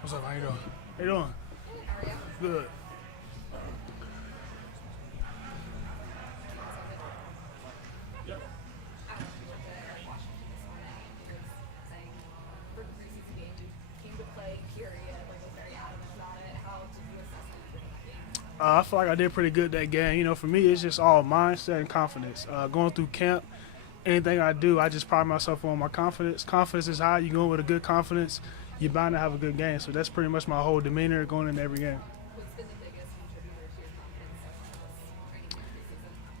What's up? How you doing? How you doing? Good. I feel like I did pretty good that game. You know, for me, it's just all mindset and confidence. Going through camp, anything I do, I just pride myself on my confidence. Confidence is high. You go in with a good confidence, you're bound to have a good game. So that's pretty much my whole demeanor going into every game.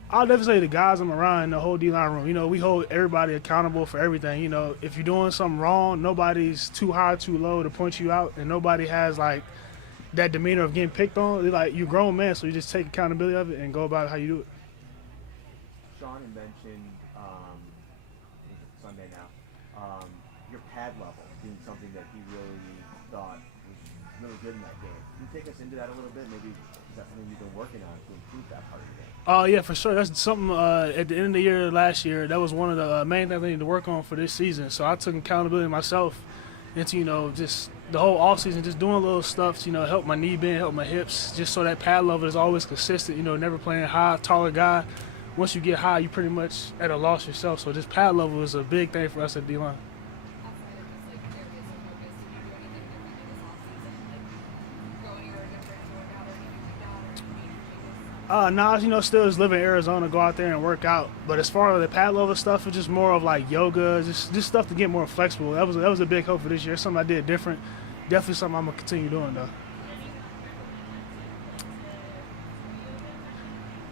I'll definitely say the guys I'm around in the whole D-line room. You know, we hold everybody accountable for everything. You know, if you're doing something wrong, nobody's too high, too low to point you out, and nobody has like that demeanor of getting picked on. They're like, you're a grown man, so you just take accountability of it and go about how you do it. Sean had mentioned Sunday now, your pad level being something that he really thought was really good in that game. Can you take us into that a little bit? Maybe is that something you've been working on to improve that part of the game? Oh, yeah, for sure. That's something at the end of the year last year, that was one of the main things I needed to work on for this season. So I took accountability myself into, you know, just the whole offseason, just doing little stuff to, you know, help my knee bend, help my hips, just so that pad level is always consistent, you know, never playing high, taller guy. Once you get high, you pretty much at a loss yourself. So this pad level is a big thing for us at D-line. Nah, you know, still just live in Arizona, go out there and work out. But as far as the pad level stuff, it's just more of like yoga, just stuff to get more flexible. That was a big help for this year. Something I did different. Definitely something I'm gonna continue doing though.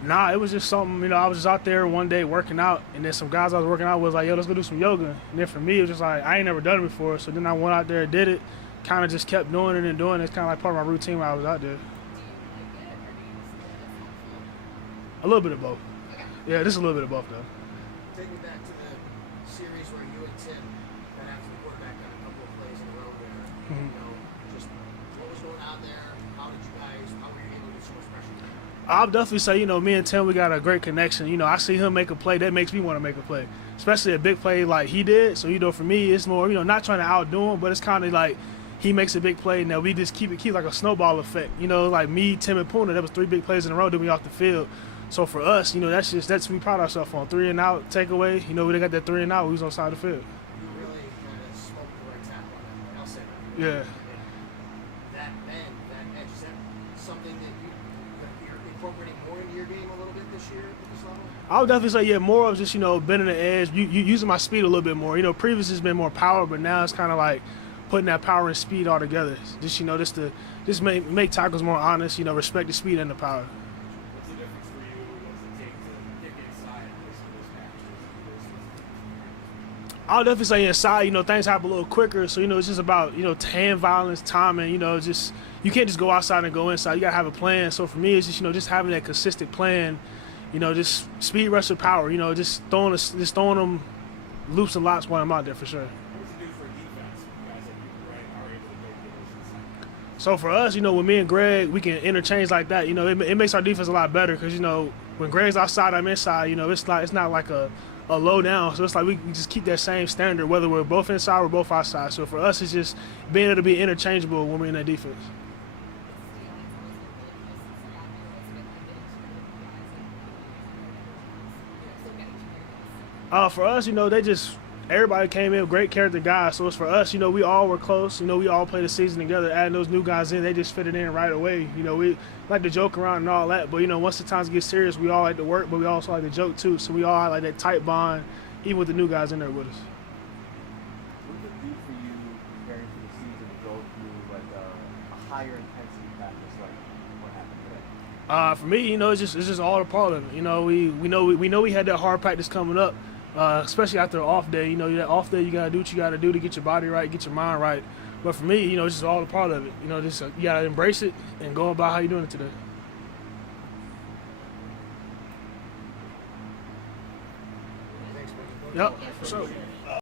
Nah, it was just something, you know, I was just out there one day working out, and then some guys I was working out with was like, yo, let's go do some yoga. And then for me, it was just like, I ain't never done it before. So then I went out there and did it, kind of just kept doing it and doing it. It's kind of like part of my routine while I was out there. A little bit of both. Yeah, just a little bit of both, though. Take me back to the series where you and Tim got after the quarterback on a couple of plays in a row there. Mm-hmm. You know, just what was going on there? How were you able to get so much pressure? I'll definitely say, you know, me and Tim, we got a great connection. You know, I see him make a play, that makes me want to make a play, especially a big play like he did. So, you know, for me, it's more, you know, not trying to outdo him, but it's kind of like he makes a big play, and now we just keep like a snowball effect. You know, like me, Tim, and Puna, that was 3 big plays in a row, then we off the field. So for us, you know, that's we pride ourselves on 3 and out takeaway. You know, we got that 3 and out. We was on the side of the field. You really kind of smoked the right tackle on that play. I'll say that. Yeah. That bend, that edge, is that something that you're incorporating more into your game a little bit this year at this level? I would definitely say, yeah, more of just, you know, bending the edge, you using my speed a little bit more. You know, previously it's been more power, but now it's kind of like putting that power and speed all together. Just, you know, just make tackles more honest. You know, respect the speed and the power. I'll definitely say inside, you know, things happen a little quicker. So, you know, it's just about, you know, hand violence, timing, you know, just, you can't just go outside and go inside. You got to have a plan. So for me, it's just, you know, just having that consistent plan, you know, just speed, rush, with power, you know, just throwing them loops and lots when I'm out there for sure. What does it do for defense, guys like you, right, are able to make decisions? So for us, you know, with me and Greg, we can interchange like that. You know, it makes our defense a lot better because, you know, when Greg's outside, I'm inside. You know, it's not like a low down. So it's like we can just keep that same standard whether we're both inside or both outside. So for us, it's just being able to be interchangeable when we're in that defense. For us, you know, everybody came in great character guys. So it's for us, you know, we all were close. You know, we all played the season together. Adding those new guys in, they just fit it in right away. You know, we like to joke around and all that, but, you know, once the times get serious, we all like to work, but we also like to joke too. So we all have like that tight bond, even with the new guys in there with us. What does it do for you preparing for the season to go through like a higher intensity practice like what happened today? For me, you know, it's just all a part of it. You know, we know we had that hard practice coming up. Especially after an off day, you know, that off day you gotta do what you gotta do to get your body right, get your mind right. But for me, you know, it's just all a part of it. You know, just you gotta embrace it and go about how you're doing it today. Thanks, buddy. Yep, for sure.